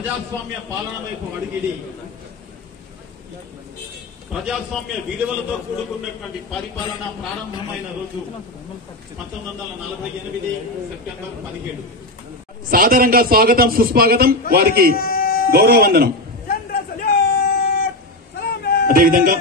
ప్రజాస్వామ్య పాలన వైపు అడిగిడి ప్రజాస్వామ్య విలువలతో కూడుకున్నటువంటి పరిపాలన ప్రారంభమైన రోజు 1948 సెప్టెంబర్ 17. సాదరంగా స్వాగతం సుస్వాగతం, వారికి గౌరవ వందనం. అదేవిధంగా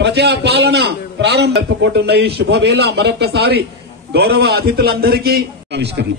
ప్రజాపాలన ప్రారంభించుకుంటున్న ఈ శుభవేళ మరొక్కసారి గౌరవ అతిథులందరికీ ఆవిష్కరణ.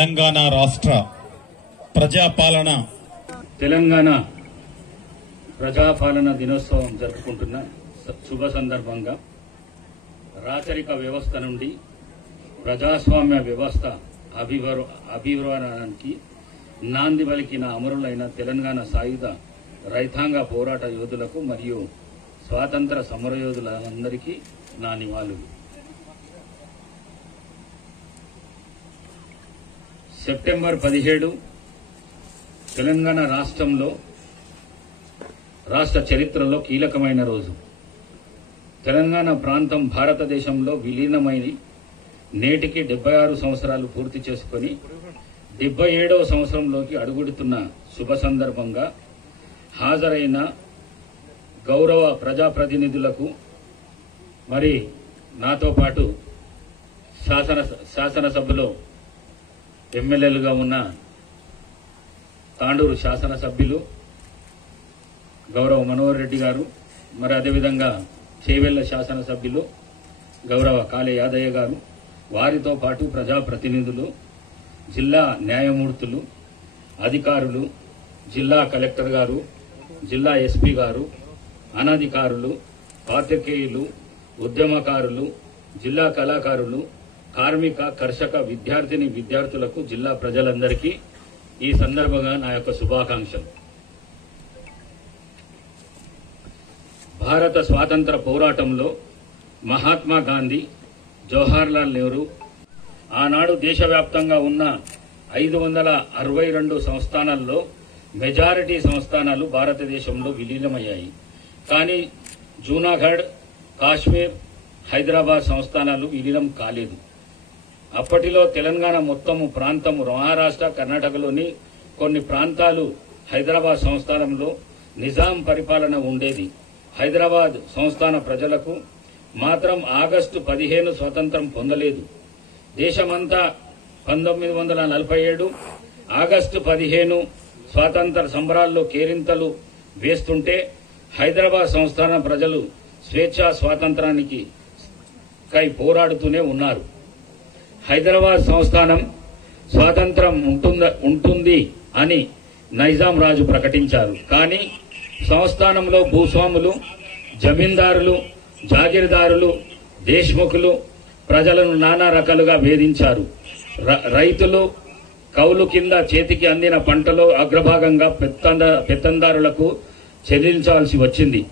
తెలంగాణ రాష్ట్ర ప్రజాపాలన దినోత్సవం జరుపుకుంటున్న శుభ సందర్భంగా రాచరిక వ్యవస్థ నుండి ప్రజాస్వామ్య వ్యవస్థ అభివృద్ధికి నాంది పలికిన అమరులైన తెలంగాణ సాయుధ రైతాంగ పోరాట యోధులకు మరియు స్వాతంత్ర సమరయోధులందరికీ నా నివాళులు. సెప్టెంబర్ 17 తెలంగాణ రాష్ట్ర చరిత్రలో కీలకమైన రోజు. తెలంగాణ ప్రాంతం భారతదేశంలో విలీనమై నేటికి 76 సంవత్సరాలు పూర్తి చేసుకుని 77వ సంవత్సరంలోకి అడుగుడుతున్న శుభ సందర్భంగా హాజరైన గౌరవ ప్రజాప్రతినిధులకు, మరి నాతో పాటు శాసనసభలో ఎమ్మెల్యేలుగా ఉన్న తాండూరు శాసనసభ్యులు గౌరవ మనోహర్ రెడ్డి గారు, మరి అదేవిధంగా చేవెళ్ల శాసనసభ్యులు గౌరవ కాళే యాదయ్య గారు, వారితో పాటు ప్రజాప్రతినిధులు, జిల్లా న్యాయమూర్తులు, అధికారులు, జిల్లా కలెక్టర్ గారు, జిల్లా ఎస్పీ గారు, అనధికారులు, పాత్రికేయులు, ఉద్యమకారులు, జిల్లా కళాకారులు, కార్మిక, కర్షక, విద్యార్థులకు, జిల్లా ప్రజలందరికీ ఈ సందర్భంగా నా యొక్క శుభాకాంక్షలు. భారత స్వాతంత్ర పోరాటంలో మహాత్మా గాంధీ, జవహర్లాల్ నెహ్రూ ఆనాడు దేశవ్యాప్తంగా ఉన్న 562 సంస్థానాల్లో మెజారిటీ సంస్థానాలు భారతదేశంలో విలీనమయ్యాయి. కానీ జూనాగఢ్, కాశ్మీర్, హైదరాబాద్ సంస్థానాలు విలీనం కాలేదు. అప్పటిలో తెలంగాణ మొత్తము ప్రాంతము మహారాష్ట్ర, కర్ణాటకలోని కొన్ని ప్రాంతాలు హైదరాబాద్ సంస్థానంలో నిజాం పరిపాలన ఉండేది. హైదరాబాద్ సంస్థాన ప్రజలకు మాత్రం ఆగస్టు 15 స్వాతంత్రం పొందలేదు. దేశమంతా 1947 ఆగస్టు 15 స్వాతంత్ర సంబరాల్లో కేరింతలు వేస్తుంటే హైదరాబాద్ సంస్థాన ప్రజలు స్వేచ్ఛా స్వాతంత్రానికి కై పోరాడుతూనే ఉన్నారు. హైదరాబాద్ సంస్థానం స్వాతంత్రం ఉంటుంది అని నైజాం రాజు ప్రకటించారు. కానీ సంస్థానంలో భూస్వాములు, జమీందారులు, జాగీర్దారులు, దేశ్ముఖులు ప్రజలను నానా రకాలుగా వేధించారు. రైతులు కౌలు కింద చేతికి అందిన పంటలో అగ్రభాగంగా పెత్తందారులకు చెల్లించాల్సి వచ్చింది.